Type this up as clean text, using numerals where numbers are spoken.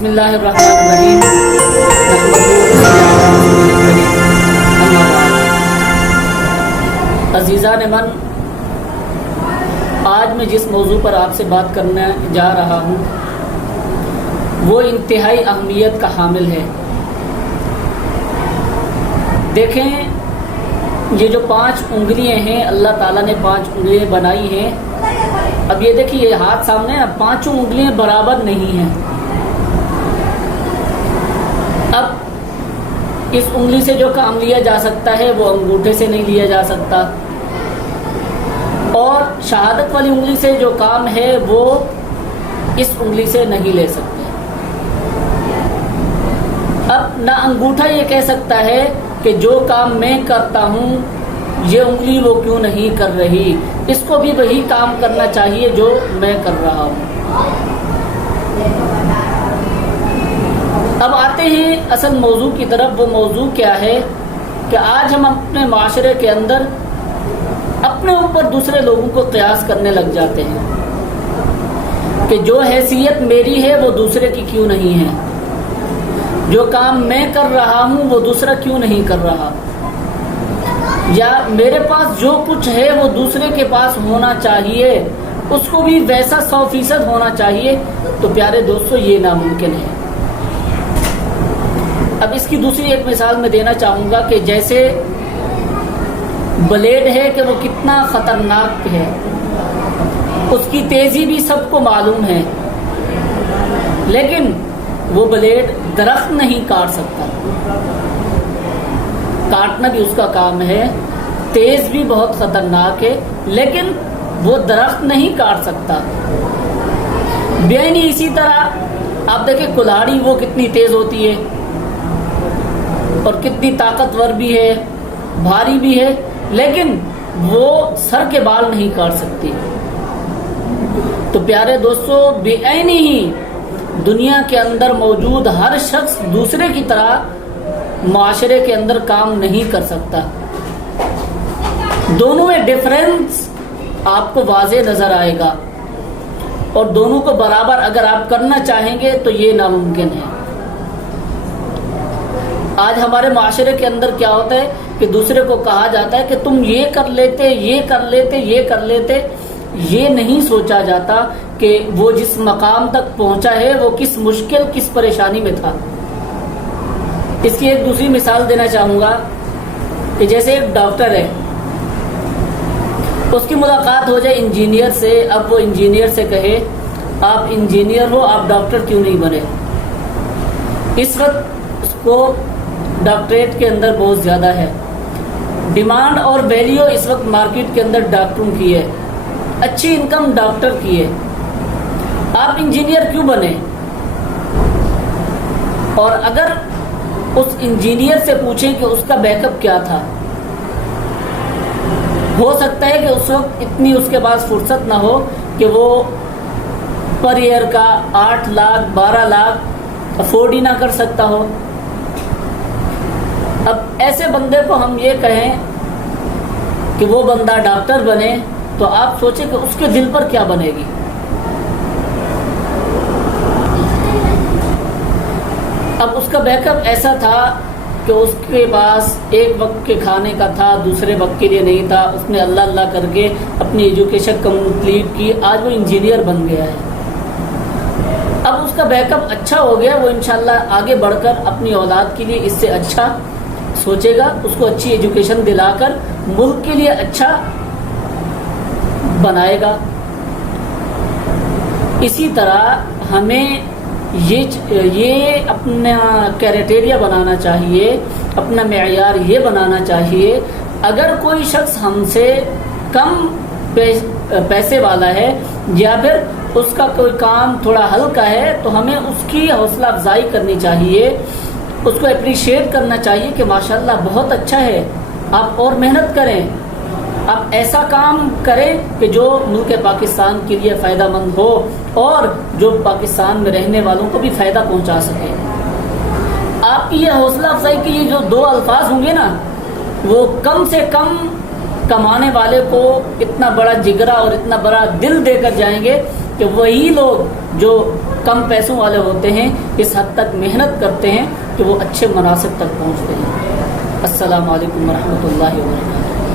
بسم اللہ الرحمن الرحیم عزیزان من، آج میں جس موضوع پر آپ سے بات کرنے جا رہا ہوں وہ انتہائی اہمیت کا حامل ہے۔ دیکھیں، یہ جو 5 انگلیاں ہیں، اللہ تعالیٰ نے 5 انگلیاں بنائی ہیں۔ اب یہ دیکھیے، یہ ہاتھ سامنے ہے، 5 انگلیاں برابر نہیں ہیں۔ اب اس انگلی سے جو کام لیا جا سکتا ہے وہ انگوٹھے سے نہیں لیا جا سکتا، اور شہادت والی انگلی سے جو کام ہے وہ اس انگلی سے نہیں لے سکتے۔ اب نہ انگوٹھا یہ کہہ سکتا ہے کہ جو کام میں کرتا ہوں یہ انگلی وہ کیوں نہیں کر رہی، اس کو بھی وہی کام کرنا چاہیے جو میں کر رہا ہوں۔ اب آتے ہیں اصل موضوع کی طرف۔ وہ موضوع کیا ہے کہ آج ہم اپنے معاشرے کے اندر اپنے اوپر دوسرے لوگوں کو قیاس کرنے لگ جاتے ہیں کہ جو حیثیت میری ہے وہ دوسرے کی کیوں نہیں ہے، جو کام میں کر رہا ہوں وہ دوسرا کیوں نہیں کر رہا، یا میرے پاس جو کچھ ہے وہ دوسرے کے پاس ہونا چاہیے، اس کو بھی ویسا 100% ہونا چاہیے۔ تو پیارے دوستو، یہ ناممکن ہے۔ اب اس کی دوسری ایک مثال میں دینا چاہوں گا کہ جیسے بلیڈ ہے کہ وہ کتنا خطرناک ہے، اس کی تیزی بھی سب کو معلوم ہے، لیکن وہ بلیڈ درخت نہیں کاٹ سکتا۔ کاٹنا بھی اس کا کام ہے، تیز بھی بہت خطرناک ہے، لیکن وہ درخت نہیں کاٹ سکتا۔ بے اسی طرح آپ دیکھیں کلاڑی وہ کتنی تیز ہوتی ہے اور کتنی طاقتور بھی ہے، بھاری بھی ہے، لیکن وہ سر کے بال نہیں کاٹ سکتی۔ تو پیارے دوستو، بے عینی ہی دنیا کے اندر موجود ہر شخص دوسرے کی طرح معاشرے کے اندر کام نہیں کر سکتا۔ دونوں میں ڈفرنس آپ کو واضح نظر آئے گا، اور دونوں کو برابر اگر آپ کرنا چاہیں گے تو یہ ناممکن ہے۔ آج ہمارے معاشرے کے اندر کیا ہوتا ہے کہ دوسرے کو کہا جاتا ہے کہ تم یہ کر لیتے، یہ کر لیتے، یہ کر لیتے۔ یہ نہیں سوچا جاتا کہ وہ جس مقام تک پہنچا ہے وہ کس مشکل، کس پریشانی میں تھا۔ اس کی ایک دوسری مثال دینا چاہوں گا کہ جیسے ایک ڈاکٹر ہے، اس کی ملاقات ہو جائے انجینئر سے۔ اب وہ انجینئر سے کہے آپ انجینئر ہو، آپ ڈاکٹر کیوں نہیں بنے؟ اس وقت اس کو ڈاکٹریٹ کے اندر بہت زیادہ ہے، ڈیمانڈ اور ویلیو اس وقت مارکیٹ کے اندر ڈاکٹروں کی ہے، اچھی انکم ڈاکٹر کی ہے۔ آپ انجینئر کیوں بنے؟ اور اگر اس انجینئر سے پوچھیں کہ اس کا بیک اپ کیا تھا، ہو سکتا ہے کہ اس وقت اتنی اس کے پاس فرصت نہ ہو کہ وہ پر ایئر کا 8 لاکھ 12 لاکھ افورڈ ہی نہ کر سکتا ہو۔ اب ایسے بندے کو ہم یہ کہیں کہ وہ بندہ ڈاکٹر بنے، تو آپ سوچیں کہ اس کے دل پر کیا بنے گی۔ اب اس کا بیک اپ ایسا تھا کہ اس کے پاس ایک وقت کے کھانے کا تھا، دوسرے وقت کے لیے نہیں تھا۔ اس نے اللہ اللہ کر کے اپنی ایجوکیشن کمپلیٹ کی، آج وہ انجینئر بن گیا ہے۔ اب اس کا بیک اپ اچھا ہو گیا، وہ انشاءاللہ آگے بڑھ کر اپنی اولاد کے لیے اس سے اچھا سوچے گا، اس کو اچھی ایجوکیشن دلا کر ملک کے لیے اچھا بنائے گا۔ اسی طرح ہمیں یہ اپنا کرائٹیریا بنانا چاہیے، اپنا معیار یہ بنانا چاہیے، اگر کوئی شخص ہم سے کم پیسے والا ہے یا پھر اس کا کوئی کام تھوڑا ہلکا ہے، تو ہمیں اس کی حوصلہ افزائی کرنی چاہیے، اس کو اپریشیٹ کرنا چاہیے کہ ماشاءاللہ بہت اچھا ہے، آپ اور محنت کریں، آپ ایسا کام کریں کہ جو ملک پاکستان کے لیے فائدہ مند ہو اور جو پاکستان میں رہنے والوں کو بھی فائدہ پہنچا سکے۔ آپ کی یہ حوصلہ افزائی کے یہ جو 2 الفاظ ہوں گے نا، وہ کم سے کم کمانے والے کو اتنا بڑا جگرا اور اتنا بڑا دل دے کر جائیں گے کہ وہی لوگ جو کم پیسوں والے ہوتے ہیں اس حد تک محنت کرتے ہیں کہ وہ اچھے مناصب تک پہنچتے ہیں۔ السلام علیکم ورحمۃ اللہ وبرکاتہ۔